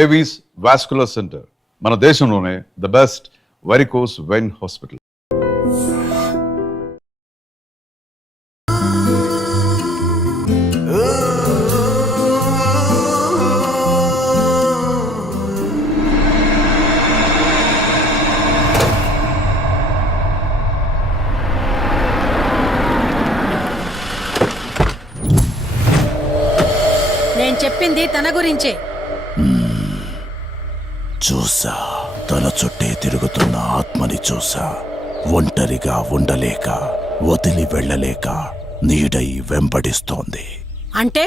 Avis vascular centre మన దేశంలోనే the best varicose vein hospital. నేను చెప్పింది తన గురించే. చూసా, తన చుట్టే తిరుగుతున్న ఆత్మని చూసా. ఒంటరిగా ఉండలేక, వదిలి వెళ్ళలేక నీడై వెంబడిస్తోంది. అంటే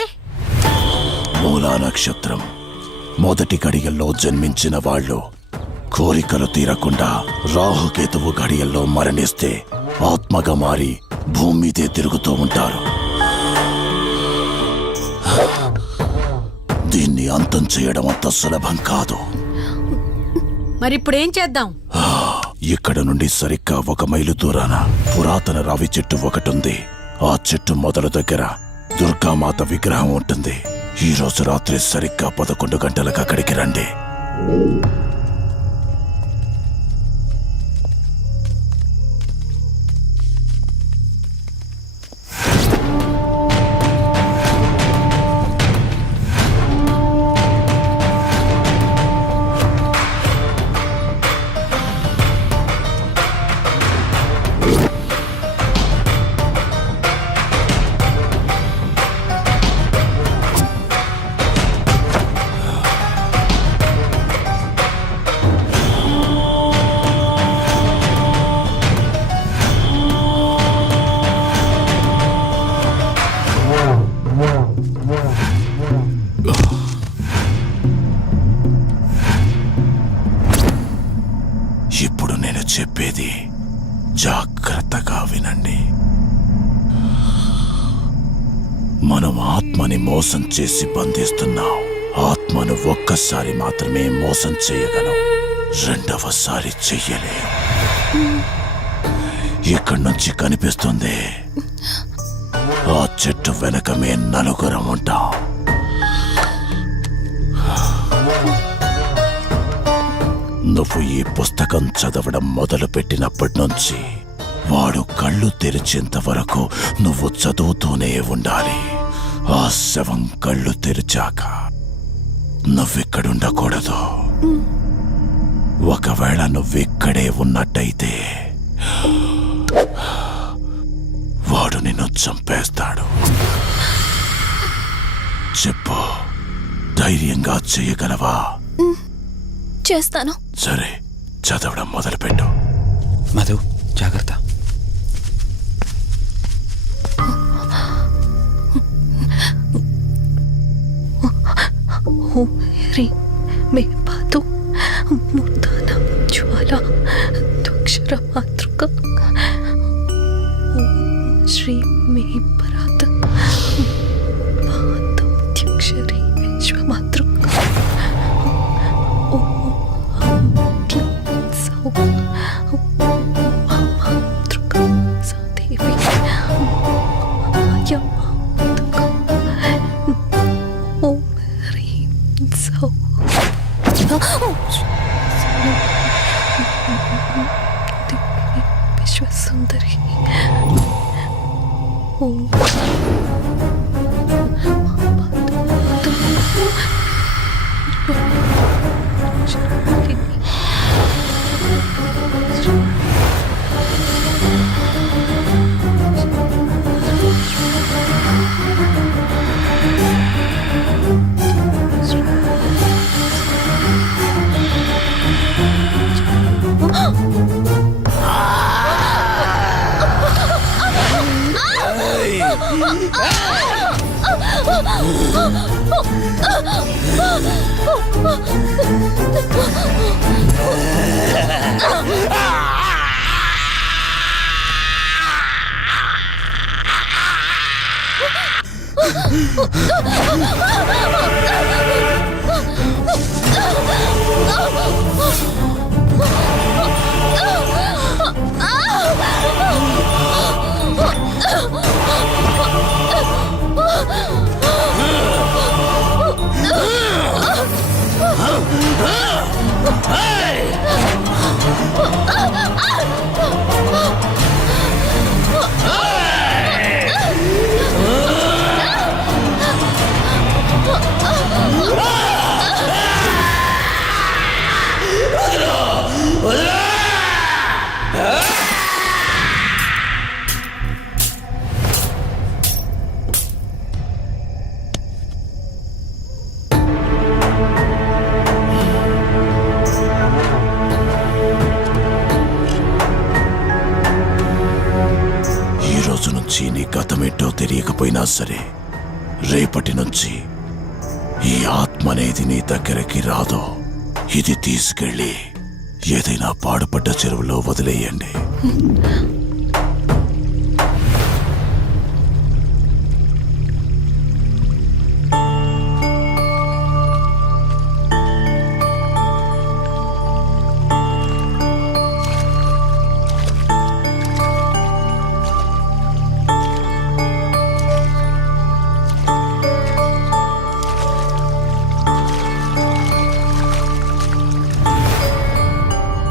మూలా నక్షత్రం మొదటి గడియల్లో జన్మించిన వాళ్ళు కోరికలు తీరకుండా రాహుకేతువు గడియల్లో మరణిస్తే ఆత్మగా మారి భూమి మీదే తిరుగుతూ ఉంటారు. దీన్ని అంతం చేయడం అంత సులభం కాదు. మరిప్పుడేం చేద్దాం? ఇక్కడ నుండి సరిగ్గా 1 మైలు దూరాన పురాతన రావి చెట్టు ఒకటుంది. ఆ చెట్టు మొదలు దగ్గర దుర్గామాత విగ్రహం ఉంటుంది. ఈ రోజు రాత్రి సరిగ్గా 11 గంటలకు అక్కడికి రండి. ఇప్పుడు నేను చెప్పేది జాగ్రత్తగా వినండి. మనం ఆత్మని మోసం చేసి బంధిస్తున్నాం. ఆత్మను ఒక్కసారి మాత్రమే మోసం చేయగలం, రెండవసారి చెయ్యలేం. ఇక్కడి నుంచి కనిపిస్తుంది, ఆ చెట్టు వెనకమే నలుగురం ఉంటాం. నువ్వు ఈ పుస్తకం చదవడం మొదలుపెట్టినప్పటి నుంచి వాడు కళ్ళు తెరిచేంత వరకు నువ్వు చదువుతూనే ఉండాలి. ఆ శవం కళ్ళు తెరిచాక నువ్విక్కడుండకూడదు. ఒకవేళ నువ్విక్కడే ఉన్నట్టయితే వాడు నిన్ను చంపేస్తాడు. చెప్పు, ధైర్యంగా చేయగలవా? చేస్తాను. సరే, చదవడం మొదలుపెట్టు. మధు, జాగ్రత్త. మే పాతు మూర్ధన జ్వాల దుక్షర మాతృక శ్రీ మే పరాత పాదక్షరి విశ్వమాతృక విశ్వసుందరి లేకపోయినా సరే రేపటి నుంచి ఈ ఆత్మ అనేది నీ దగ్గరికి రాదు. ఇది తీసుకెళ్ళి ఏదైనా పాడుపడ్డ చెరువులో వదిలేయండి.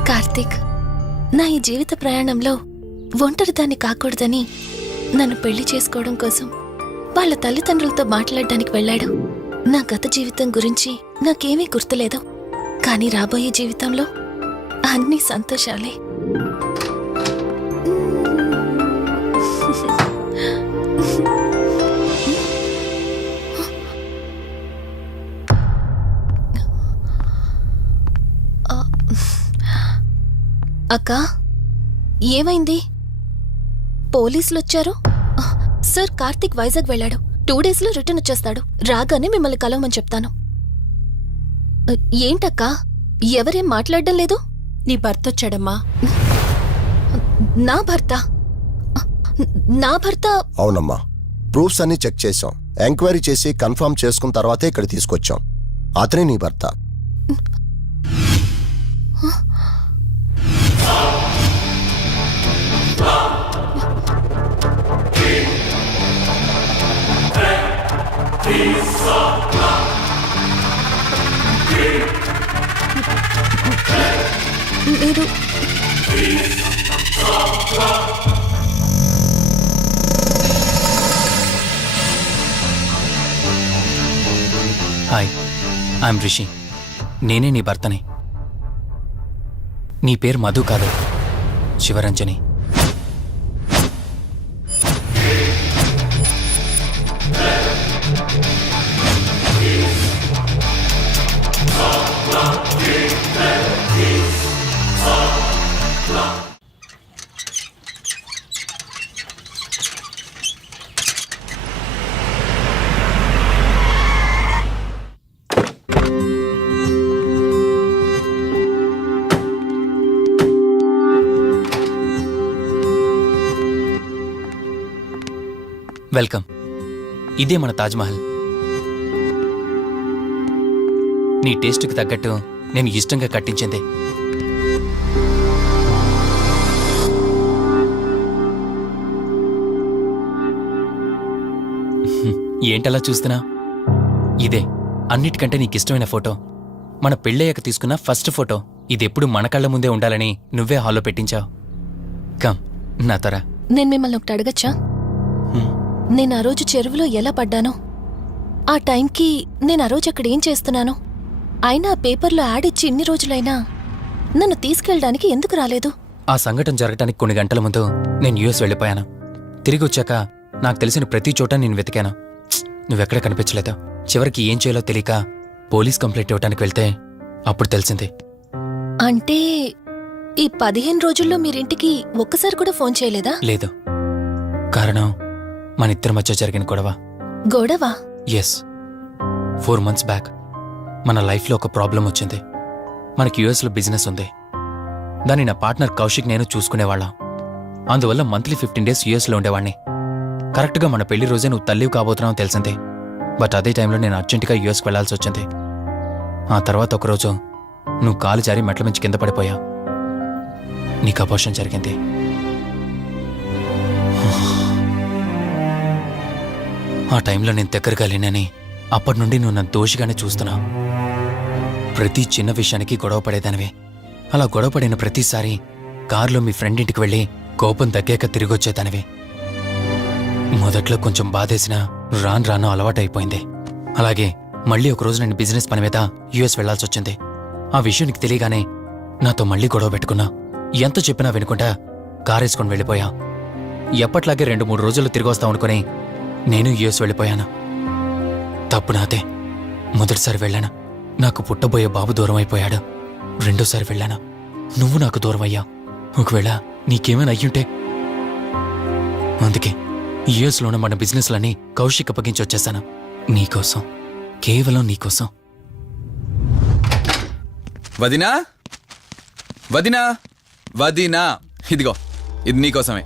కార్తీక్, నా ఈ జీవిత ప్రయాణంలో ఒంటరిదాన్ని కాకూడదని నన్ను పెళ్లి చేసుకోవడం కోసం వాళ్ళ తల్లిదండ్రులతో మాట్లాడడానికి వెళ్ళాడు. నా గత జీవితం గురించి నాకేమీ గుర్తులేదు, కానీ రాబోయే జీవితంలో అన్ని సంతోషాలే. అక్కా, ఏమైంది? పోలీసులు వచ్చారు. సార్, కార్తీక్ వైజాగ్ వెళ్ళాడు. 2 డేస్లో రిటర్న్ వచ్చేస్తాడు. రాగానే మిమ్మల్ని కలవమని చెప్తాను. ఏంటక్కా, ఎవరేం మాట్లాడడం లేదు? నీ భర్త వచ్చాడమ్మా. నా భర్త? నా భర్త? అవునమ్మా, ప్రూఫ్స్ అన్ని చెక్ చేశాం. ఎంక్వైరీ చేసి కన్ఫర్మ్ చేసుకున్న తర్వాతే ఇక్కడ తీసుకొచ్చాం. అతనే నీ భర్త. మీరు హాయ్, ఐఎమ్ రిషి. నేనే నీ భర్తని. నీ పేరు మధు కాదు, శివరంజని. వెల్కమ్. ఇదే మన తాజ్మహల్. నీ టేస్ట్కి తగ్గట్టు నేను ఇష్టంగా కట్టించింది. ఏంటలా చూస్తున్నా? ఇదే అన్నిటికంటే నీకిష్టమైన ఫోటో. మన పెళ్ళయ్యాక తీసుకున్న ఫస్ట్ ఫోటో. ఇదెప్పుడు మన కళ్ళ ముందే ఉండాలని నువ్వే హాల్లో పెట్టించావు. కమ్ నా తరా. నేను మిమ్మల్ని ఒకటి అడగచ్చా? నేను ఆ రోజు చెరువులో ఎలా పడ్డానో, ఆ టైంకి నేను ఆ రోజు అక్కడ ఏం చేస్తున్నాను, అయినా ఆ పేపర్లో యాడ్ ఇచ్చి ఇన్ని రోజులైనా నన్ను తీసుకెళ్ళడానికి ఎందుకు రాలేదు? ఆ సంఘటన జరగటానికి కొన్ని గంటల ముందు నేను యుఎస్ వెళ్ళిపోయాను. తిరిగి వచ్చాక నాకు తెలిసిన ప్రతి చోట నేను వెతికాను. నువ్వెక్కడ కనిపించలేదు. చివరికి ఏం చేయాలో తెలియక పోలీస్ కంప్లైంట్ ఇవ్వడానికి వెళ్తే అప్పుడు తెలిసింది. అంటే ఈ 15 రోజుల్లో మీరింటికి ఒక్కసారి కూడా ఫోన్ చేయలేదా? లేదు. కారణం మన ఇద్దరి మధ్య జరిగిన గొడవ. గొడవ? ఎస్. 4 months బ్యాక్ మన లైఫ్లో ఒక ప్రాబ్లం వచ్చింది. మనకి యుఎస్లో బిజినెస్ ఉంది. దాన్ని నా పార్ట్నర్ కౌశిక్ నేను చూసుకునేవాళ్ళం. అందువల్ల మంత్లీ 15 days యుఎస్లో ఉండేవాడిని. కరెక్ట్గా మన పెళ్లి రోజే నువ్వు తల్లివి కాబోతున్నావు తెలిసింది. బట్ అదే టైంలో నేను అర్జెంటుగా యుఎస్కి వెళ్లాల్సి వచ్చింది. ఆ తర్వాత ఒకరోజు నువ్వు కాలు జారి మెట్ల మించి కింద పడిపోయావు. నీకు అబార్షన్ జరిగింది. ఆ టైంలో నేను దగ్గరగా లేనని అప్పటి నుండి నువ్వు నన్ను దోషిగానే చూస్తున్నావు. ప్రతి చిన్న విషయానికి గొడవ పడేదానివే. అలా గొడవ పడిన ప్రతిసారి కారులో మీ ఫ్రెండ్ ఇంటికి వెళ్ళి కోపం తగ్గాక తిరిగొచ్చేదానివే. మొదట్లో కొంచెం బాధేసినా రాను రాను అలవాటైపోయింది. అలాగే మళ్ళీ ఒకరోజు నేను బిజినెస్ పని మీద యుఎస్ వెళ్లాల్సి వచ్చింది. ఆ విషయం నీకు తెలియగానే నాతో మళ్ళీ గొడవ పెట్టుకున్నా. ఎంత చెప్పినా వినుకుంటా కారేసుకొని వెళ్ళిపోయా. ఎప్పట్లాగే 2-3 రోజుల్లో తిరిగి వస్తావు అనుకుని నేను యుఎస్ వెళ్ళిపోయాను. తప్పు నాదే. మొదటిసారి వెళ్ళాను, నాకు పుట్టబోయే బాబు దూరం అయిపోయాడు. రెండోసారి వెళ్ళాను, నువ్వు నాకు దూరం అయ్యా. ఒకవేళ నీకేమైనా అయ్యుంటే అందుకే యూఎస్లోనే మన బిజినెస్లని కౌశిక్ అప్పగించి వచ్చేసాను. నీకోసం, కేవలం నీకోసం. వదినా వదినా వదినా, ఇదిగో ఇది నీకోసమే.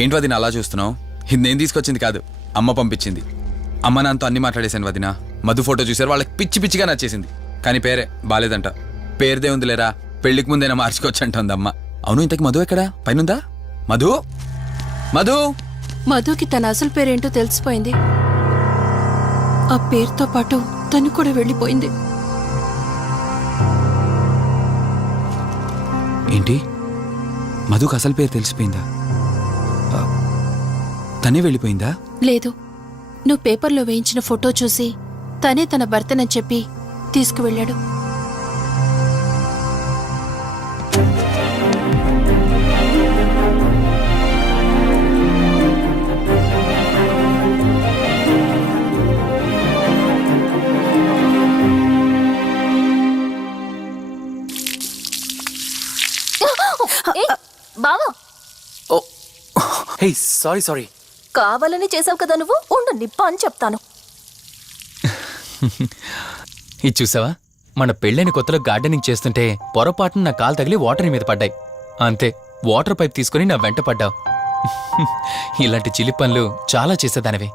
ఏంటి వదినా అలా చూస్తున్నావు? ఇది నేను తీసుకొచ్చింది కాదు, అమ్మ పంపించింది. అమ్మ నాన్నతో అన్ని మాట్లాడేశాను వదినా. మధు ఫోటో చూసారు, వాళ్ళకి పిచ్చి పిచ్చిగా నచ్చేసింది. కానీ పేరే బాలేదంట. పేరుదే ఉందిలేరా, పెళ్లికి ముందైనా మార్చుకోవచ్చు అంటుంది అమ్మ. అవును, ఇంతకి మధు ఎక్కడా? పైనుందా? మధు మధు మధుకి తన అసలు పేరేంటో తెలిసిపోయింది. ఆ పేరుతో పాటు తను కూడా వెళ్ళిపోయింది. ఏంటి, మధుకు అసలు పేరు తెలిసిపోయిందా? తనే వెళ్ళిపోయిందా? లేదు, నువ్వు పేపర్లో వేయించిన ఫోటో చూసి తనే తన భర్తనని చెప్పి తీసుకువెళ్ళాడు. బావా, ఓ హే, సారీ. కావాలని చేసావు కదా నువ్వు. ఉండు, నిప్ప అని చెప్తాను. ఇది చూసావా, మన పెళ్ళైన కొత్తలో గార్డెనింగ్ చేస్తుంటే పొరపాటున నా కాలు తగిలి వాటర్ మీద పడ్డాయి. అంతే, వాటర్ పైప్ తీసుకుని నా వెంట పడ్డావు. ఇలాంటి చిలి పనులు చాలా చేసేదానివి.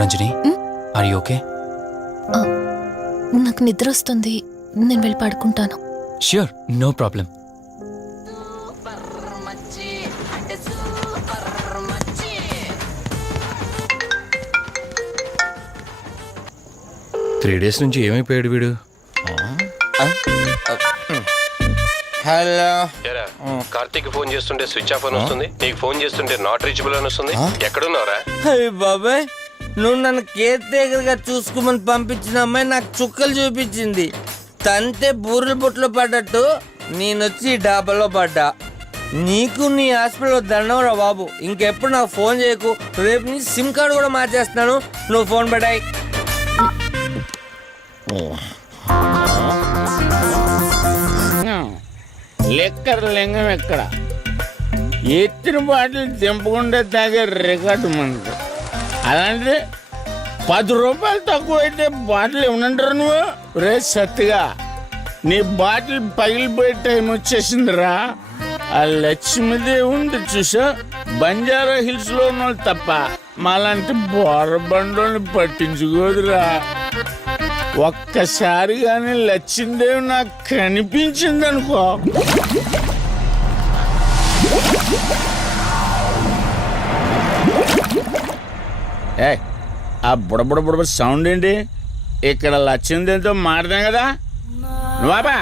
Ranjani, are you okay? నాకు నిద్ర వస్తుంది, నేను వెళ్ళి పడుకుంటాను. Sure, no problem. Three days నుంచి ఏమైపోయాడు వీడు? హలో, కార్తీక్ ఫోన్ చేస్తుంటే స్విచ్ ఆఫ్ అని వస్తుంది, నీకు ఫోన్ చేస్తుంటే నాట్ రీచబుల్ అని వస్తుంది. ఎక్కడున్నావురా? అయ్య బాబాయ్, నువ్వు నన్ను కేర్ టేకర్ గా చూసుకోమని పంపించిన అమ్మాయి నాకు చుక్కలు చూపించింది. తంతే బూరెల బుట్టలో పడ్డట్టు నేనొచ్చి డాబాలో పడ్డా. నీకు నీ హాస్పిటల్లో దండంరా బాబు. ఇంకెప్పుడు నాకు ఫోన్ చేయకు. రేపు నీ సిమ్ కార్డు కూడా మార్చేస్తున్నాను. నువ్వు ఫోన్ పడాయి. లెక్కర లింగం ఎక్కడ ఎత్తిన బాటిల్ తెంపకుండా తాగే రికార్డు మనది. అలాంటి 10 రూపాయలు తక్కువ అయితే బాటిల్ ఏమనంటారు నువ్వు? రే సత్తిగా, నీ బాటిల్ పగిలిపోయే టైం వచ్చేసిందిరా. ఆ లక్ష్మీదేవి ఉంది చూసా, బంజారా హిల్స్ లో ఉన్న తప్ప మాలాంటి బోరబండోని పట్టించుకోదురా. ఒక్కసారి కానీ లక్ష్మీదేవి నాకు కనిపించింది అనుకో, ఆ బుడబుడ సౌండ్ ఏంటి? ఇక్కడ లక్ష్మీదేవితో మాడతాం కదా నువ్వా?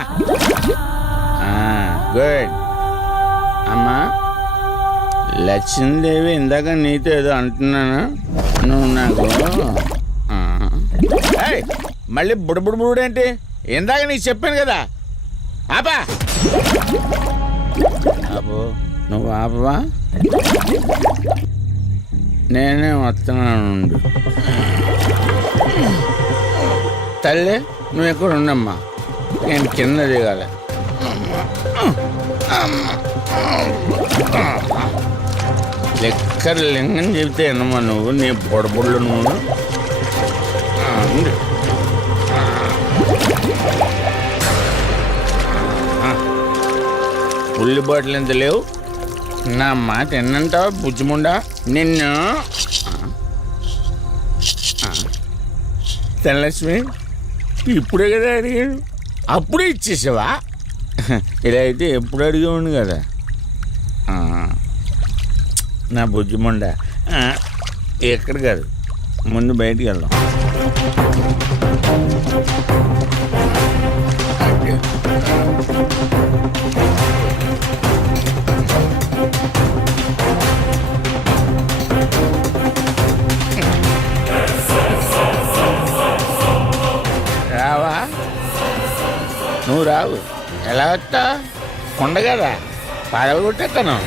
గుడ్ అమ్మా. లక్ష్మీదేవి ఇందాక నీతో ఏదో అంటున్నాను, నువ్వు నాకు మళ్ళీ బుడబుడు ఏంటి? ఇందాక నీకు చెప్పాను కదా, ఆపా. ఆపో, నువ్వు ఆపవా? నేనే వస్తున్నాను. తల్లి, నువ్వు ఎక్కడ ఉండమ్మా, నేను కింద దిగాలి. లెక్కర లింగం చెబితే ఎన్నమ్మా నువ్వు, నీ బుడబుళ్ళు నువ్వు. ఉల్లి బాటిల్ ఎంత లేవు? నా మాట ఎన్నంటావా బుజ్జిముండా? నిన్ను ధనలక్ష్మి, ఇప్పుడే కదా అడిగాడు, అప్పుడే ఇచ్చేసావా? ఇలా అయితే ఎప్పుడు అడిగేవాడు కదా నా బుజ్జిముండా. ఎక్కడ కాదు, ముందు బయటికి వెళ్దాం. రావా? నువ్వు రావు, ఎలా వస్తా? కొండ కదా, పగలగొట్టేస్తాను.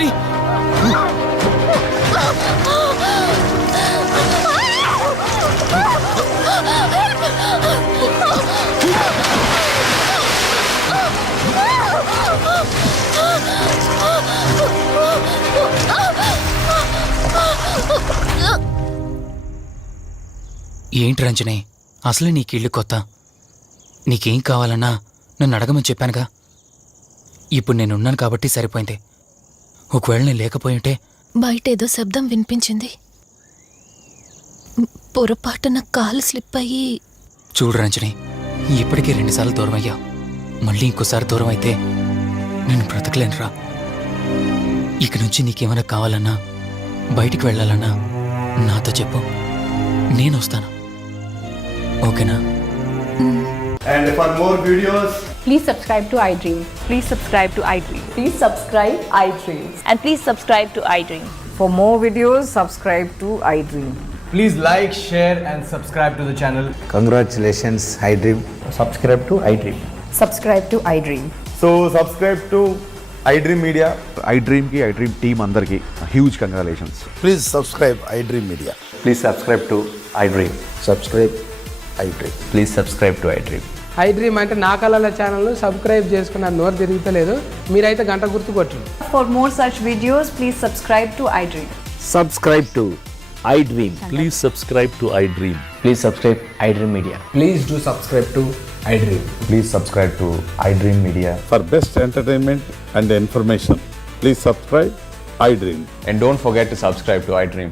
రంజని ఏంటి రంజని అసలే నీకు ఇల్లు కొత్త. నీకేం కావాలన్నా నన్ను అడగమని చెప్పానుగా. ఇప్పుడు నేనున్నాను కాబట్టి సరిపోయింది. ఒకవేళ నేను లేకపోయి ఉంటే బయట ఏదో శబ్దం వినిపించింది. పొరపాటున కాలు స్లిప్ అయ్యి చూడు రంజని, ఇప్పటికే 2 సార్లు దూరం అయ్యావు. మళ్ళీ ఇంకోసారి దూరం అయితే నేను బ్రతకలేనురా. ఇక నుంచి నీకేమైనా కావాలన్నా బయటికి వెళ్ళాలన్నా నాతో చెప్పు, నేను వస్తాను. ఓకేనా? And for more videos, please subscribe to iDream. Please subscribe to iDream. Please subscribe iDream. And please subscribe to iDream. For more videos subscribe to iDream. please like, share and subscribe to the channel. Congratulations iDream. Subscribe to iDream. Subscribe to iDream. So subscribe to iDream Media. iDream కి iDream team అందరికి huge congratulations. Please subscribe iDream media. Please subscribe to iDream. Subscribe iDream. Please subscribe to iDream. iDream అంటే నా కళల channel subscribe చేసుకున్న నోరు తిరుగుతలేదు. మీరైతే గంట గుర్తు కొట్టండి. For more such videos please subscribe to iDream. Subscribe to iDream. Please subscribe to iDream. Please subscribe iDream Media. Please do subscribe to iDream. Please subscribe to iDream Media. For best entertainment and information, please subscribe iDream. And don't forget to subscribe to iDream.